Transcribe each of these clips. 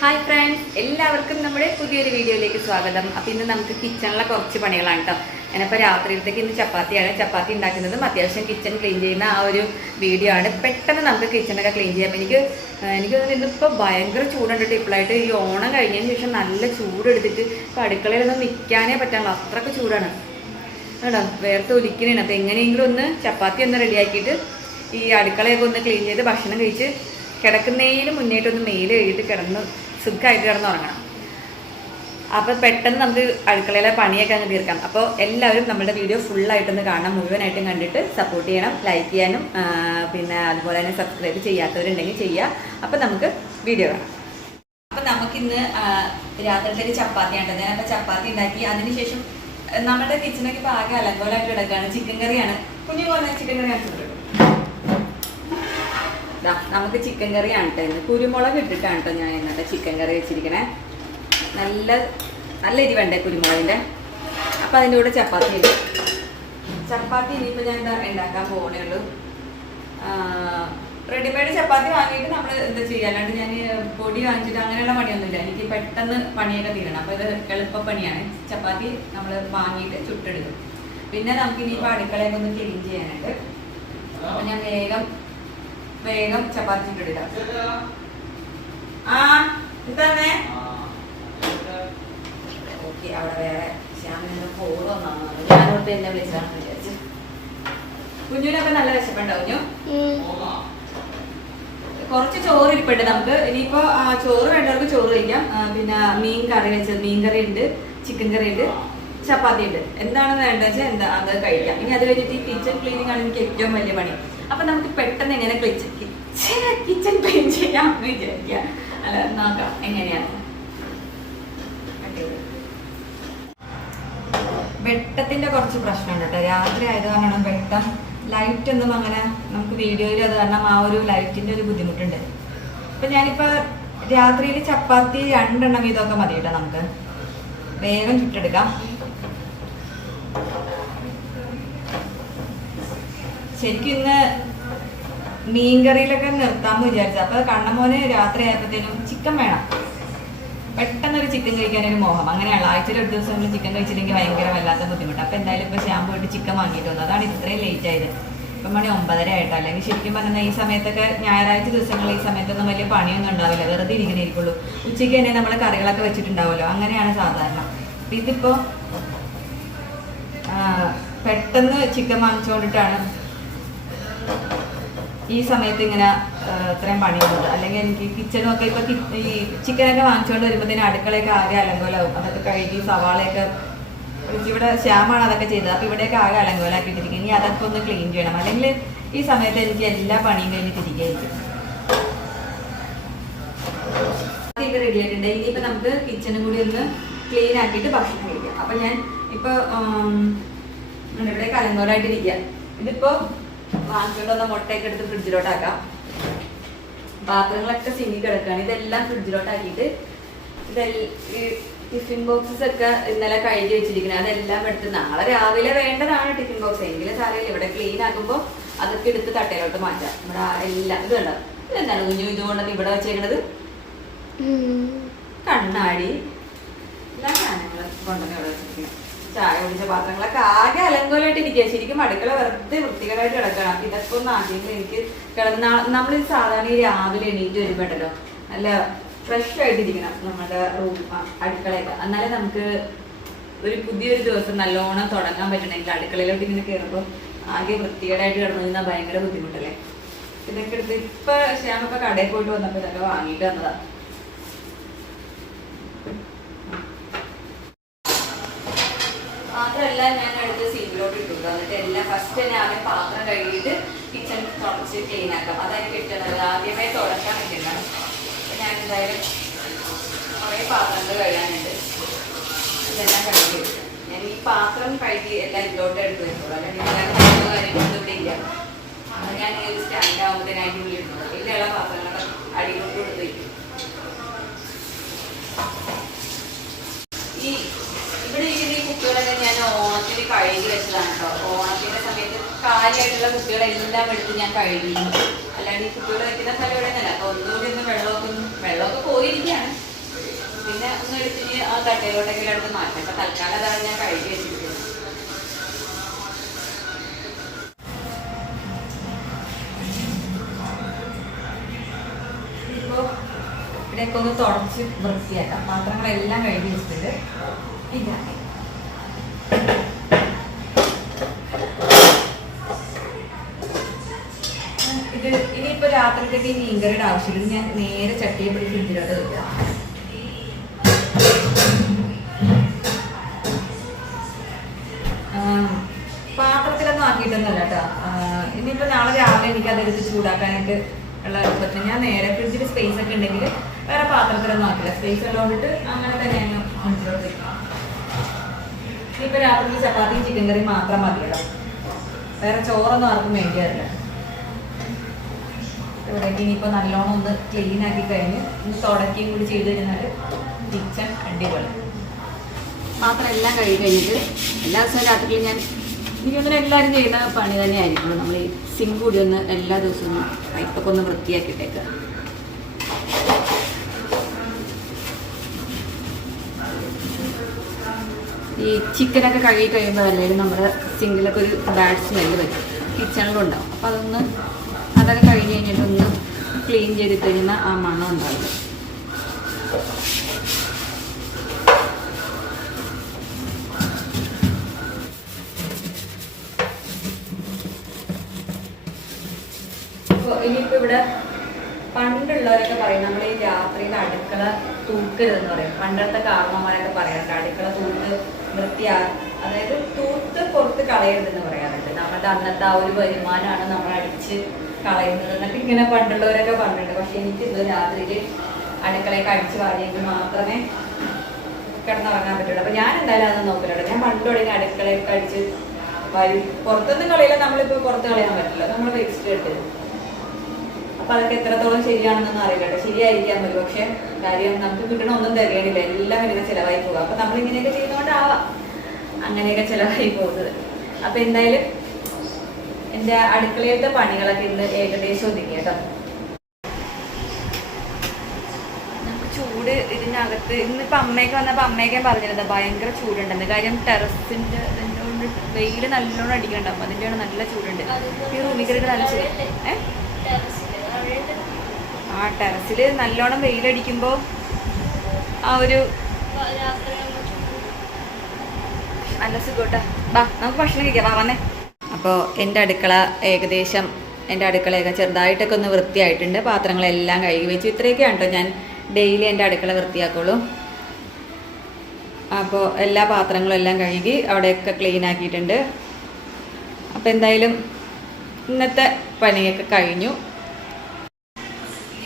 Hi friends, എല്ലാവർക്കും നമ്മുടെ പുതിയൊരു വീഡിയോയിലേക്ക് സ്വാഗതം. അപ്പോൾ ഇന്ന് നമുക്ക് കിച്ചണിലെ കുറച്ച് പണികളാണ് കേട്ടോ. ഞാനിപ്പോൾ രാത്രിയിലത്തേക്ക് ഇന്ന് ചപ്പാത്തിയാണ്. ചപ്പാത്തി ഉണ്ടാക്കുന്നതും അത്യാവശ്യം കിച്ചൺ ക്ലീൻ ചെയ്യുന്ന ആ ഒരു വീഡിയോ ആണ്. പെട്ടെന്ന് നമുക്ക് കിച്ചണൊക്കെ ക്ലീൻ ചെയ്യാം. എനിക്ക് ഇന്നിപ്പോൾ ഭയങ്കര ചൂടുണ്ട്. ഇപ്പോഴായിട്ട് ഈ ഓണം കഴിഞ്ഞതിന് ശേഷം നല്ല ചൂടെടുത്തിട്ട് ഇപ്പോൾ അടുക്കളയിലൊന്നും നിൽക്കാനേ പറ്റാനുള്ള അത്രയ്ക്ക് ചൂടാണ് കേട്ടോ. വേർത്ത് ഒലിക്കണേണ്. അപ്പോൾ എങ്ങനെയെങ്കിലും ഒന്ന് ചപ്പാത്തി ഒന്ന് റെഡിയാക്കിയിട്ട് ഈ അടുക്കളയൊക്കെ ഒന്ന് ക്ലീൻ ചെയ്ത് ഭക്ഷണം കഴിച്ച് കിടക്കുന്നതിന് മുന്നേറ്റൊന്ന് മെയിൽ കഴുകിയിട്ട് കിടന്ന് സുഖമായിട്ട് കിടന്നുറങ്ങണം. അപ്പോൾ പെട്ടെന്ന് നമുക്ക് അടുക്കളയിലെ പണിയൊക്കെ അങ്ങ് തീർക്കാം. അപ്പോൾ എല്ലാവരും നമ്മുടെ വീഡിയോ ഫുള്ളായിട്ടൊന്ന് കാണാം, മുഴുവനായിട്ടും കണ്ടിട്ട് സപ്പോർട്ട് ചെയ്യണം, ലൈക്ക് ചെയ്യാനും പിന്നെ അതുപോലെ തന്നെ സബ്സ്ക്രൈബ് ചെയ്യാത്തവരുണ്ടെങ്കിൽ ചെയ്യുക. അപ്പോൾ നമുക്ക് വീഡിയോ കാണാം. അപ്പോൾ നമുക്കിന്ന് രാത്രിയിലേക്ക് ചപ്പാത്തിയാണ്. ഞാനപ്പോൾ ചപ്പാത്തി ഉണ്ടാക്കി. അതിനുശേഷം നമ്മുടെ കിച്ചണൊക്കെ ഇപ്പോൾ ആകെ അലങ്കോലമായിട്ട് കിടക്കുകയാണ്. ചിക്കൻ കറിയാണ്. കുഞ്ഞു പോലെ ചിക്കൻ കറി ആക്കിയിട്ടുണ്ട്. നമുക്ക് ചിക്കൻ കറിയാണ് കേട്ടോ. ഇന്ന് കുരുമുളക് ഇട്ടിട്ടാണ് കേട്ടോ ഞാൻ ഇന്നത്തെ ചിക്കൻ കറി വെച്ചിരിക്കണേ. നല്ല എരിവുണ്ടേ കുരുമുളകിൻ്റെ. അപ്പം അതിൻ്റെ കൂടെ ചപ്പാത്തി ഇടും. ചപ്പാത്തി ഇനിയിപ്പോൾ ഞാൻ ഉണ്ടാക്കാൻ പോകണേ ഉള്ളൂ. റെഡിമെയ്ഡ് ചപ്പാത്തി വാങ്ങിയിട്ട് നമ്മൾ എന്താ ചെയ്യുക, അല്ലാണ്ട് ഞാൻ പൊടി വാങ്ങിച്ചിട്ട് അങ്ങനെയുള്ള പണിയൊന്നുമില്ല. എനിക്ക് പെട്ടെന്ന് പണിയൊക്കെ തീരണം. അപ്പോൾ ഇത് എളുപ്പപ്പണിയാണ്. ചപ്പാത്തി നമ്മൾ വാങ്ങിയിട്ട് ചുട്ടെടുക്കും. പിന്നെ നമുക്ക് ഇനിയിപ്പോൾ അടുക്കളയൊക്കെ ഒന്ന് ക്ലീൻ ചെയ്യാനായിട്ട് അപ്പോൾ ഞാൻ വേഗം ചപ്പാത്തി ചുട്ടെടുക്കാം. ഓക്കെ, അവിടെ വേറെ ശ്യാമിന് കോള് വന്നാണ്. ഞാനോട്ട് എന്നെ വിളിച്ചാണെന്ന് വിചാരിച്ചു. കുഞ്ഞിനൊക്കെ നല്ല വിശപ്പുണ്ടാവും. കുറച്ച് ചോറ് ഇരിപ്പുണ്ട് നമുക്ക്. ഇനിയിപ്പോ ചോറ് വേണ്ടവർക്ക് ചോറ് കഴിക്കാം. പിന്നെ മീൻ കറി ഉണ്ട്, ചിക്കൻ കറി ഉണ്ട്, ചപ്പാത്തി ഉണ്ട്. എന്താണ് വേണ്ടത് വെച്ചാൽ അത് കഴിക്കാം. ഇനി അത് കഴിഞ്ഞിട്ട് ഈ കിച്ചൺ ക്ലീനിങ് ആണ് എനിക്ക് ഏറ്റവും വലിയ പണി. അപ്പൊ നമുക്ക് പെട്ടെന്ന് എങ്ങനെ കിച്ചൺ ക്ലീൻ ചെയ്യാമെന്ന് വിചാരിക്കുക. അല്ല, നോക്കാം എങ്ങനെയാണ്. വെട്ടത്തിന്റെ കുറച്ച് പ്രശ്നമുണ്ട് കേട്ടോ. രാത്രി ആയതുകൊണ്ടാണ് വെട്ടം. ലൈറ്റ് ഒന്നും അങ്ങനെ നമുക്ക് വീഡിയോയിൽ അത് കാരണം ആ ഒരു ലൈറ്റിന്റെ ഒരു ബുദ്ധിമുട്ടുണ്ട്. അപ്പൊ ഞാനിപ്പോ രാത്രിയിൽ ചപ്പാത്തി 2 എണ്ണം വീതമൊക്കെ മതി കേട്ടോ. നമുക്ക് വേഗം ചുട്ടെടുക്കാം. ശരിക്കും ഇന്ന് മീൻകറിയിലൊക്കെ നിർത്താമെന്ന് വിചാരിച്ചു. അപ്പോൾ കണ്ണമോന് രാത്രി ആയപ്പോഴത്തേനും ചിക്കൻ വേണം. പെട്ടെന്നൊരു ചിക്കൻ കഴിക്കാനൊരു മോഹം. അങ്ങനെയുള്ള ആഴ്ചയിൽ ഒരു ദിവസം നമ്മൾ ചിക്കൻ കഴിച്ചില്ലെങ്കിൽ ഭയങ്കര വല്ലാത്ത ബുദ്ധിമുട്ട്. അപ്പോൾ എന്തായാലും ഇപ്പോൾ ശ്യാം പോയിട്ട് ചിക്കൻ വാങ്ങിയിട്ട് വന്നു. അതാണ് ഇത്രയും ലേറ്റ് ആയത്. ഇപ്പം മണി 9:30 ആയിട്ടോ. അല്ലെങ്കിൽ ശരിക്കും പറഞ്ഞാൽ ഈ സമയത്തൊക്കെ ഞായറാഴ്ച ദിവസങ്ങളിൽ ഈ സമയത്തൊന്നും വലിയ പണിയൊന്നും ഉണ്ടാവില്ല, വെറുതെ ഇരിക്കണേയിരിക്കുള്ളൂ. ഉച്ചയ്ക്ക് തന്നെ നമ്മൾ കറികളൊക്കെ വെച്ചിട്ടുണ്ടാവുമല്ലോ, അങ്ങനെയാണ് സാധാരണ. ഇതിപ്പോൾ പെട്ടെന്ന് ചിക്കൻ വാങ്ങിച്ചുകൊണ്ടിട്ടാണ് ഈ സമയത്ത് ഇങ്ങനെ ഇത്രയും പണിയുള്ളത്. അല്ലെങ്കിൽ എനിക്ക് കിച്ചണൊക്കെ ഇപ്പൊ ഈ ചിക്കനൊക്കെ വാങ്ങിച്ചുകൊണ്ട് വരുമ്പോഴത്തേനും അടുക്കളയൊക്കെ ആകെ അലങ്കോലാവും. അതൊക്കെ കഴുകി സവാളയൊക്കെ ഇവിടെ ശ്യാമാണ് അതൊക്കെ ചെയ്തത്. അപ്പൊ ഇവിടെയൊക്കെ ആകെ അലങ്കോലാക്കിയിട്ടിരിക്കും. ഇനി അതൊക്കെ ഒന്ന് ക്ലീൻ ചെയ്യണം. അല്ലെങ്കിൽ ഈ സമയത്ത് എനിക്ക് എല്ലാ പണിയും കഴിഞ്ഞ് തിരികെയായിരിക്കും. ഇത് റെഡി ആയിട്ടുണ്ട്. ഇനിയിപ്പോ നമുക്ക് കിച്ചണും കൂടി ഒന്ന് ക്ലീൻ ആക്കിയിട്ട് ഭക്ഷണം കഴിക്കാം. അപ്പൊ ഞാൻ ഇപ്പൊ ഇവിടെ അലങ്കോലായിട്ടിരിക്കുക. ഇതിപ്പോ വാങ്ങിക്കൊണ്ടുവന്ന മുട്ടയൊക്കെ എടുത്ത് ഫ്രിഡ്ജിലോട്ടാക്കാം. പാത്രങ്ങളൊക്കെ സിങ്കി കിടക്കുകയാണ്. ഇതെല്ലാം ഫ്രിഡ്ജിലോട്ടാക്കിയിട്ട് ടിഫിൻ ബോക്സസ് ഒക്കെ ഇന്നലെ കഴുകി വെച്ചിരിക്കുന്നത് അതെല്ലാം എടുത്ത് നാളെ രാവിലെ വേണ്ടതാണ് ടിഫിൻ ബോക്സ്. എങ്കിലും സാരമില്ല, ഇവിടെ ക്ലീൻ ആക്കുമ്പോൾ അതൊക്കെ എടുത്ത് തട്ടയിലോട്ട് മാറ്റാം. നമ്മുടെ എല്ലാം ഇത് കണ്ടോ. ഇതെന്താണ് കുഞ്ഞു ഇതുകൊണ്ടാണ് ഇവിടെ വെച്ചേക്കണത്? കണ്ണാടി എല്ലാ സാധനങ്ങളും കൊണ്ടുവന്ന് ഇവിടെ വെച്ചിരിക്കുന്നത്. ചായ കുടിച്ച പാത്രങ്ങളൊക്കെ ആകെ അലങ്കോലമായിട്ട് ഇരിക്കുക. ശരിക്കും അടുക്കള വെറുതെ വൃത്തികരമായിട്ട് കിടക്കണം. ഇതൊക്കെ ഒന്ന് ആദ്യം എനിക്ക് കിടന്ന നമ്മൾ സാധാരണ ഈ രാവിലെ എണീറ്റ് വരുമ്പോണ്ടല്ലോ നല്ല ഫ്രഷ് ആയിട്ടിരിക്കണം നമ്മുടെ അടുക്കളയൊക്കെ. എന്നാലേ നമുക്ക് ഒരു പുതിയൊരു ദിവസം നല്ലോണം തുടങ്ങാൻ പറ്റണമെങ്കിൽ അടുക്കളയിലോട്ട് ഇങ്ങനെ കയറുമ്പോൾ ആകെ വൃത്തികേടായിട്ട് കിടന്നു കഴിഞ്ഞാൽ ഭയങ്കര ബുദ്ധിമുട്ടല്ലേ. ഇതൊക്കെ എടുത്ത് ഇപ്പൊ ശ്യാമിപ്പോ കടയിൽ പോയിട്ട് വന്നപ്പോൾ ഇതൊക്കെ വാങ്ങിയിട്ട് വന്നതാ. മാത്രമല്ല ഞാൻ അടുത്ത് സീറ്റിലോട്ട് ഇട്ടുണ്ട്. എന്നിട്ട് എല്ലാം ഫസ്റ്റ് തന്നെ ആദ്യം പാത്രം കഴുകിയിട്ട് കിച്ചൺ തുടച്ച് ക്ലീൻ ആക്കാം. അതായത് കിട്ടുന്നത് ആദ്യമേ തുടക്കാൻ പറ്റുന്നതാണ്. അപ്പം ഞാൻ എന്തായാലും കുറേ പാത്രങ്ങൾ കഴുകാനുണ്ട്. ഇതെല്ലാം കഴുകി വെക്കും. ഞാൻ ഈ പാത്രം കഴുകി എല്ലാം ഇതിലോട്ട് എടുത്ത് വെച്ചോളൂ. അല്ലെങ്കിൽ കാര്യങ്ങളൊന്നും ഇവിടെ ഇല്ല. അത് ഞാൻ ഈ ഒരു സ്റ്റാൻഡ് ആകുമ്പോഴത്തേനായിട്ട് ഉള്ളിൽ ഇടുന്നത്. ഇതിലുള്ള പാത്രങ്ങളൊക്കെ അടിയിലോട്ട് കൊടുത്ത് വയ്ക്കും. ഇവിടെ ഇരിക്കുന്ന ഈ കുട്ടികളൊക്കെ ഞാൻ ഓണത്തിന് കഴുകി വെച്ചതാണ് കേട്ടോ. ഓണത്തിന്റെ സമയത്ത് കാര്യമായിട്ടുള്ള കുട്ടികളെല്ലാം എടുത്ത് ഞാൻ കഴുകിയിരുന്നു. അല്ലാണ്ട് ഈ കുട്ടികൾ വെക്കുന്ന സ്ഥലം ഇവിടെ നിന്നല്ല. അപ്പൊ ഒന്നുകൂടി ഒന്ന് വെള്ളമൊക്കെ പോയിരിക്കുകയാണ്. ഒന്ന് എടുത്തിട്ട് ആ തട്ടയിലോട്ടെങ്കിലും എടുത്ത് മാറ്റാം. അപ്പം തൽക്കാലം അതാണ് ഞാൻ കഴുകി വെച്ചിരിക്കുന്നത്. ഇപ്പോൾ ഇവിടെയൊക്കെ ഒന്ന് തുടച്ച് വൃത്തിയാക്കാം. പാത്രങ്ങളെല്ലാം കഴുകി വെച്ചിട്ടുണ്ട്. ഇതാണ് ഇത്. ഇനിയിപ്പോൾ രാത്രിയിലേക്ക് ഈ മീൻകറിയുടെ ആവശ്യമില്ല. ഞാൻ നേരെ ചട്ടിയെ പിടി ഫ്രിഡ്ജിലോട്ട് വെക്കാം. പാത്രത്തിലൊന്നും ആക്കിയിട്ടൊന്നുമല്ല കേട്ടോ. ഇനിയിപ്പോൾ നാളെ രാവിലെ എനിക്ക് അതെടുത്ത് ചൂടാക്കാനായിട്ട് ഉള്ള എളുപ്പത്തിന് ഞാൻ നേരെ ഫ്രിഡ്ജിൽ സ്പേസ് ഒക്കെ ഉണ്ടെങ്കിൽ വേറെ പാത്രത്തിലൊന്നും ആക്കില്ല. സ്പേസ് ഉള്ളതുകൊണ്ടിട്ട് അങ്ങനെ തന്നെ ഞാൻ ഫ്രിഡ്ജിലോട്ട് വെക്കാം. ഇനിയിപ്പോൾ രാത്രി ചപ്പാത്തിയും ചിക്കൻ കറിയും മാത്രം മതിയല്ലോ. വേറെ ചോറൊന്നും ആർക്കും വേണ്ടിയല്ല. ഇവിടേക്ക് ഇനിയിപ്പോൾ നല്ലോണം ഒന്ന് ക്ലീൻ ആക്കി കഴിഞ്ഞ് ഒന്ന് തുടക്കുകയും കൂടി ചെയ്ത് കഴിഞ്ഞാൽ കിച്ചൺ അടിപൊളി. പാത്രം എല്ലാം കഴുകി കഴിഞ്ഞിട്ട് എല്ലാ ദിവസവും രാത്രിയിൽ ഞാൻ എനിക്കൊന്നും എല്ലാവരും ചെയ്യുന്ന പണി തന്നെ ആയിരിക്കുള്ളൂ. നമ്മൾ ഈ സിങ്ക് കൂടി ഒന്ന് എല്ലാ ദിവസവും പൈപ്പൊക്കെ ഒന്ന് വൃത്തിയാക്കിയിട്ടേക്ക്. ഈ ചിക്കനൊക്കെ കഴുകി കഴിയുമ്പോൾ അല്ലെങ്കിൽ നമ്മുടെ സിങ്കിലൊക്കെ ഒരു ബാഡ് സ്മെല്ല് വരും, കിച്ചണിലും ഉണ്ടാവും. അപ്പോൾ അതൊക്കെ കഴിഞ്ഞ് കഴിഞ്ഞിട്ടൊന്ന് ക്ലീൻ ചെയ്ത് കഴിയുമ്പോൾ ആ മണം ഉണ്ടാവില്ല. ഇനിയിപ്പോൾ ഇവിടെ പണ്ടുള്ളവരൊക്കെ പറയും നമ്മൾ ഈ രാത്രിയിൽ അടുക്കള തൂക്കരുതെന്ന് പറയും. പണ്ടത്തെ കാരണവന്മാരൊക്കെ പറയാറുണ്ട് അടുക്കള തൂത്ത് അതായത് തൂത്ത് പുറത്ത് കളയരുതെന്ന് പറയാറുണ്ട്. നമ്മുടെ അന്നത്തെ ആ ഒരു വരുമാനമാണ് നമ്മൾ അടിച്ച് കളയുന്നത് എന്നൊക്കെ ഇങ്ങനെ പണ്ടുള്ളവരൊക്കെ പറഞ്ഞിട്ടുണ്ട്. പക്ഷെ എനിക്കിത് രാത്രിയിൽ അടുക്കളയൊക്കെ അടിച്ച് വാരിയെങ്കിൽ മാത്രമേ കിടന്നുറങ്ങാൻ പറ്റുള്ളൂ. അപ്പം ഞാൻ എന്തായാലും അതൊന്നും നോക്കില്ല. ഞാൻ പണ്ട് തുടങ്ങി അടുക്കളയൊക്കെ അടിച്ച് വാരി പുറത്തൊന്നും കളയില്ല. നമ്മളിപ്പോൾ പുറത്ത് കളയാൻ പറ്റില്ല, നമ്മൾ വേസ്റ്റ് ഇട്ടത്. അപ്പം അതൊക്കെ എത്രത്തോളം ശരിയാണെന്നൊന്നും അറിയില്ല കേട്ടോ. ശരിയായിരിക്കാൻ പറ്റും, പക്ഷെ കാര്യം നമുക്ക് കിട്ടണ ഒന്നും തികയണില്ല, എല്ലാം ഇങ്ങനെ ചിലവായി പോകുക. അപ്പം നമ്മൾ ഇങ്ങനെയൊക്കെ ചെയ്യുന്നതുകൊണ്ടാവാം അങ്ങനെയൊക്കെ ചിലവായി പോകുന്നത്. അപ്പം എന്തായാലും എൻ്റെ അടുക്കളയിലത്തെ പണികളൊക്കെ ഇന്ന് ഏകദേശം ഒതുങ്ങി കേട്ടോ. നമുക്ക് ചൂട് ഇതിനകത്ത് ഇന്നിപ്പോൾ അമ്മയൊക്കെ വന്നപ്പോൾ അമ്മയൊക്കെ പറഞ്ഞിരുന്നത് ഭയങ്കര ചൂടുണ്ടെന്ന്. കാര്യം ടെറസിൻ്റെ ഇതിൻ്റെ കൊണ്ട് വെയിൽ നല്ലോണം അടിക്കണ്ടാവും, അതിൻ്റെയാണ് നല്ല ചൂടുണ്ട്. ഈ റൂമിൽ കയറിയിട്ട് നല്ല ചൂട്. ആ ടെറസിൽ നല്ലോണം വെയിലടിക്കുമ്പോൾ ആ ഒരു നല്ല സുഖോട്ടാ. ബാ നമുക്ക് ഭക്ഷണം കഴിക്കാം, വാ വന്നേ. അപ്പോൾ എൻ്റെ അടുക്കളയൊക്കെ ചെറുതായിട്ടൊക്കെ ഒന്ന് വൃത്തിയായിട്ടുണ്ട്. പാത്രങ്ങളെല്ലാം കഴുകി വെച്ചു. ഇത്രയൊക്കെയാണ് കേട്ടോ ഞാൻ ഡെയിലി എൻ്റെ അടുക്കള വൃത്തിയാക്കുള്ളൂ. അപ്പോൾ എല്ലാ പാത്രങ്ങളും എല്ലാം കഴുകി അവിടെയൊക്കെ ക്ലീൻ ആക്കിയിട്ടുണ്ട്. അപ്പോൾ എന്തായാലും ഇന്നത്തെ പണിയൊക്കെ കഴിഞ്ഞു.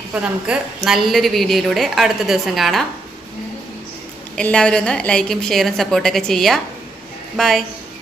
അപ്പോൾ നമുക്ക് നല്ലൊരു വീഡിയോയിലൂടെ അടുത്ത ദിവസം കാണാം. എല്ലാവരും ഒന്ന് ലൈക്കും ഷെയറും സപ്പോർട്ടൊക്കെ ചെയ്യുക. ബൈ.